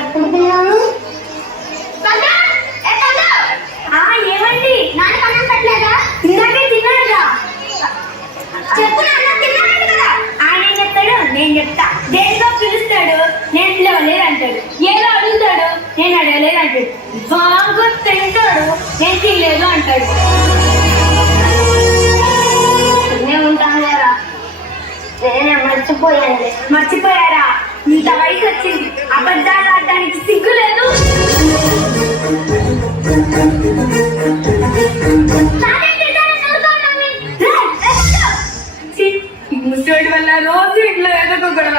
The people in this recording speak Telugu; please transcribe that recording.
ఎప్పుడు తిన్నాను? ఏమండి నాన్నకు అన్నం పెట్టలేదా? ఇందాకే తిన్నాడుగా. చెప్పు నాన్న, తిన్నాడు కదా. ఆయన ఏం చెప్తాడు? నేను చెప్తా. దేనిలో పిలుస్తాడు? నేను పిలవలేదు అంటాడు. ఏదో అడుగుతాడు, నేను అడగలేదు అంటాడు. బాగా తింటాడు, నేను తినలేదు అంటాడు. తినే ఉంటాను కదా. నేనే మర్చిపోయారా? ఇంత వయసు వచ్చింది, అబద్ధాలు ఆడడానికి సిగ్గు లేదు. ముసలి వల్ల రోజు ఇంట్లో ఏదో ఒక గొడవ.